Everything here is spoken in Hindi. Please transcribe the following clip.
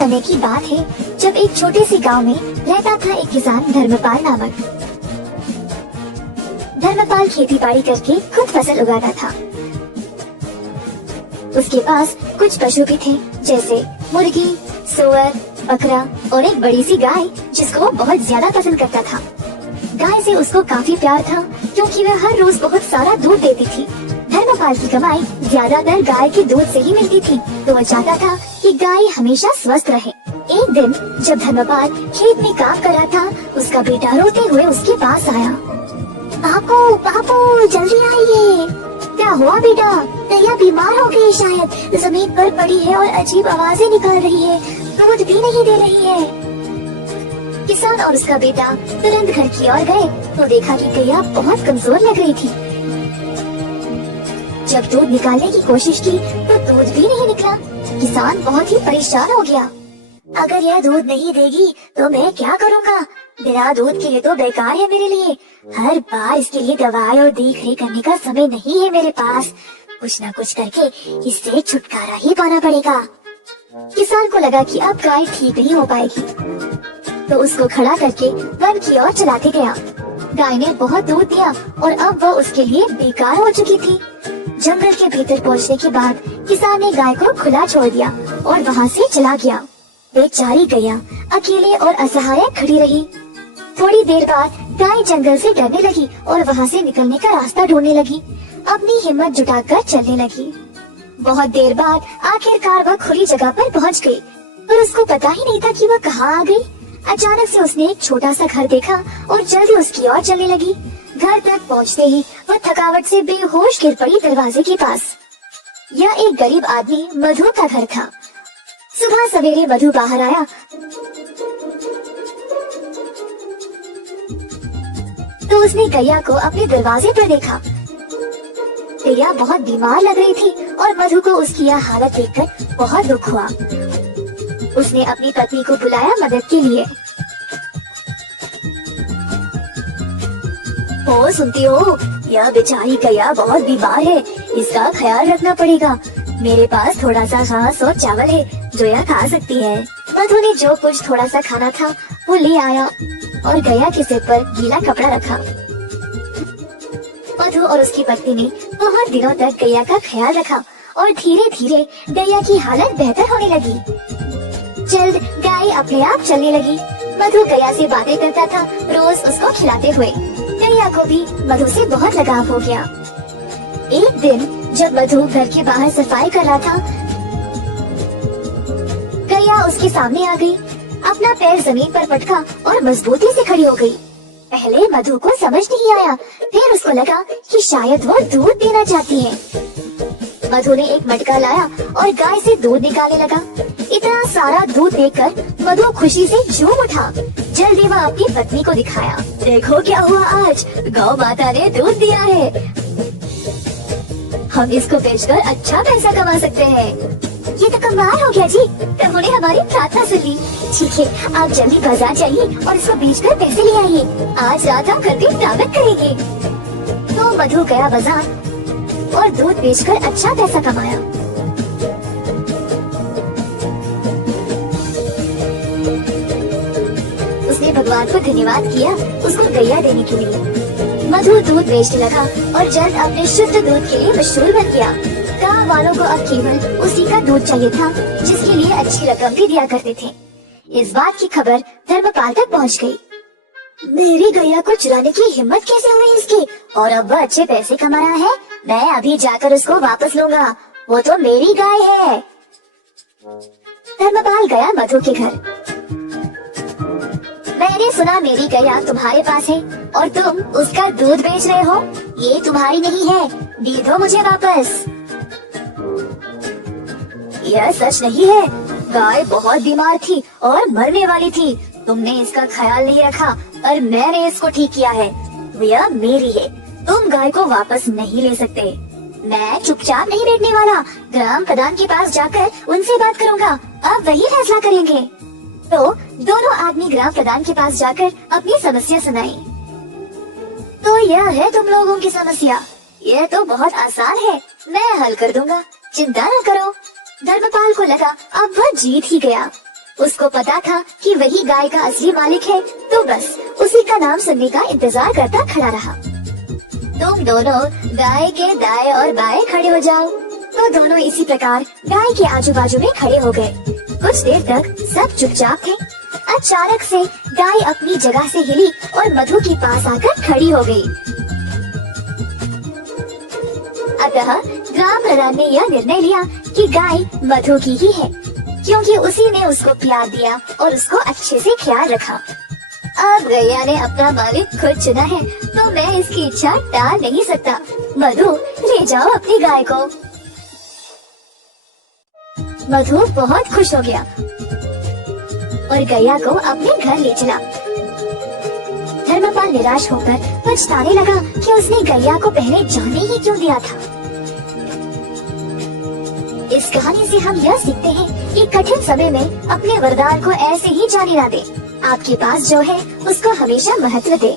समय की बात है जब एक छोटे से गांव में रहता था एक किसान धर्मपाल नामक। धर्मपाल खेती बाड़ी करके खुद फसल उगाता था। उसके पास कुछ पशु भी थे, जैसे मुर्गी, सूअर, बकरा और एक बड़ी सी गाय जिसको वो बहुत ज्यादा पसंद करता था। गाय से उसको काफी प्यार था क्योंकि वह हर रोज बहुत सारा दूध देती थी। धर्मपाल की कमाई ज्यादातर गाय के दूध से ही मिलती थी, तो वह चाहता था कि गाय हमेशा स्वस्थ रहे। एक दिन जब धर्मपाल खेत में काम कर रहा था, उसका बेटा रोते हुए उसके पास आया। पापू पापू जल्दी आइए। क्या हुआ बेटा? गैया बीमार हो गई, शायद जमीन पर पड़ी है और अजीब आवाजें निकाल रही है, दूध भी नहीं दे रही है। किसान और उसका बेटा तुरंत घर की ओर गए तो देखा कि गैया बहुत कमजोर लग रही थी। जब दूध निकालने की कोशिश की तो दूध भी नहीं निकला। किसान बहुत ही परेशान हो गया। अगर यह दूध नहीं देगी तो मैं क्या करूँगा? बिना दूध के ये तो बेकार है मेरे लिए। हर बार इसके लिए दवाई और देख रेख करने का समय नहीं है मेरे पास। कुछ न कुछ करके इससे छुटकारा ही पाना पड़ेगा। किसान को लगा कि अब गाय ठीक नहीं हो पाएगी, तो उसको खड़ा करके वन की ओर चलाते गया। गाय ने बहुत दूध दिया और अब वो उसके लिए बेकार हो चुकी थी। जंगल के भीतर पहुंचने के बाद किसान ने गाय को खुला छोड़ दिया और वहाँ से चला गया। बेचारी गैया अकेले और असहाय खड़ी रही। थोड़ी देर बाद गाय जंगल से डरने लगी और वहाँ से निकलने का रास्ता ढूंढने लगी। अपनी हिम्मत जुटाकर चलने लगी। बहुत देर बाद आखिरकार वह खुली जगह पर पहुँच गई, पर उसको पता ही नहीं था कि वह कहाँ आ गई। अचानक से उसने एक छोटा सा घर देखा और जल्दी उसकी ओर चलने लगी। घर तक पहुँचते ही वह थकावट से बेहोश गिर पड़ी दरवाजे के पास। यह एक गरीब आदमी मधु का घर था। सुबह सवेरे मधु बाहर आया तो उसने गैया को अपने दरवाजे पर देखा। गैया बहुत बीमार लग रही थी और मधु को उसकी यह हालत देखकर बहुत दुख हुआ। उसने अपनी पत्नी को बुलाया मदद के लिए। ओ सुनती हो, यह बेचारी गैया बहुत बीमार है, इसका ख्याल रखना पड़ेगा। मेरे पास थोड़ा सा घास और चावल है जो यह खा सकती है। मधु ने जो कुछ थोड़ा सा खाना था वो ले आया और गैया के सिर पर गीला कपड़ा रखा। मधु और उसकी पत्नी ने बहुत दिनों तक गैया का ख्याल रखा और धीरे धीरे गैया की हालत बेहतर होने लगी। जल्द गाय अपने आप चलने लगी। मधु गैया से बातें करता था, रोज उसको खिलाते हुए। गैया को भी मधु से बहुत लगाव हो गया। एक दिन जब मधु घर के बाहर सफाई कर रहा था, गैया उसके सामने आ गई। अपना पैर जमीन पर पटका और मजबूती से खड़ी हो गई। पहले मधु को समझ नहीं आया, फिर उसको लगा कि शायद वो दूध देना चाहती है। मधु ने एक मटका लाया और गाय से दूध निकालने लगा। इतना सारा दूध देखकर मधु खुशी से झूम उठा। जल्दी वह अपनी पत्नी को दिखाया। देखो क्या हुआ आज, गौ माता ने दूध दिया है। हम इसको बेचकर अच्छा पैसा कमा सकते हैं। ये तो कमाल हो गया जी, प्रभु ने हमारी प्रार्थना सुन ली। ठीक है, आप जल्दी बाजार जाइए और इसको बेचकर पैसे ले आइए। आज रात हम घर पे दावत करेंगे। तो मधु गया बाजार और दूध बेचकर अच्छा पैसा कमाया। उसने भगवान को धन्यवाद किया उसको गैया देने के लिए। मधु दूध बेचने लगा और जल्द अपने शुद्ध दूध के लिए मशहूर बन गया। गाँव वालों को अब केवल उसी का दूध चाहिए था, जिसके लिए अच्छी रकम भी दिया करते थे। इस बात की खबर धर्मपाल तक पहुंच गई। मेरी गैया को चुराने की हिम्मत कैसे हुई इसकी? और अब वह अच्छे पैसे कमा रहा है। मैं अभी जाकर उसको वापस लूंगा, वो तो मेरी गाय है। धर्मपाल गया मधु के घर। मैंने सुना मेरी गैया तुम्हारे पास है और तुम उसका दूध बेच रहे हो। ये तुम्हारी नहीं है, दे दो मुझे वापस। यह सच नहीं है, गाय बहुत बीमार थी और मरने वाली थी। तुमने इसका ख्याल नहीं रखा और मैंने इसको ठीक किया है। यह मेरी है, तुम गाय को वापस नहीं ले सकते। मैं चुपचाप नहीं बैठने वाला, ग्राम प्रधान के पास जाकर उनसे बात करूंगा। अब वही फैसला करेंगे। तो दोनों आदमी ग्राम प्रधान के पास जाकर अपनी समस्या सुनाई। तो यह है तुम लोगों की समस्या, यह तो बहुत आसान है, मैं हल कर दूंगा, चिंता न करो। धर्मपाल को लगा अब वह जीत ही गया। उसको पता था कि वही गाय का असली मालिक है, तो बस उसी का नाम सुनने का इंतजार करता खड़ा रहा। तुम दोनों गाय के दाएं और बाएं खड़े हो जाओ। तो दोनों इसी प्रकार गाय के आजू बाजू में खड़े हो गए। कुछ देर तक सब चुपचाप थे। अचानक से गाय अपनी जगह से हिली और मधु के पास आकर खड़ी हो गई। अतः ग्राम प्रधान ने यह निर्णय लिया कि गाय मधु की ही है, क्योंकि उसी ने उसको प्यार दिया और उसको अच्छे से ख्याल रखा। अब गैया ने अपना मालिक खुद चुना है, तो मैं इसकी इच्छा टाल नहीं सकता। मधु, ले जाओ अपनी गाय को। मधु बहुत खुश हो गया और गैया को अपने घर ले चला। धर्मपाल निराश होकर पछताने लगा कि उसने गैया को पहले जाने ही क्यों दिया था। इस कहानी से हम यह सीखते हैं कि कठिन समय में अपने वरदान को ऐसे ही जाने ना दे। आपके पास जो है उसको हमेशा महत्व दे।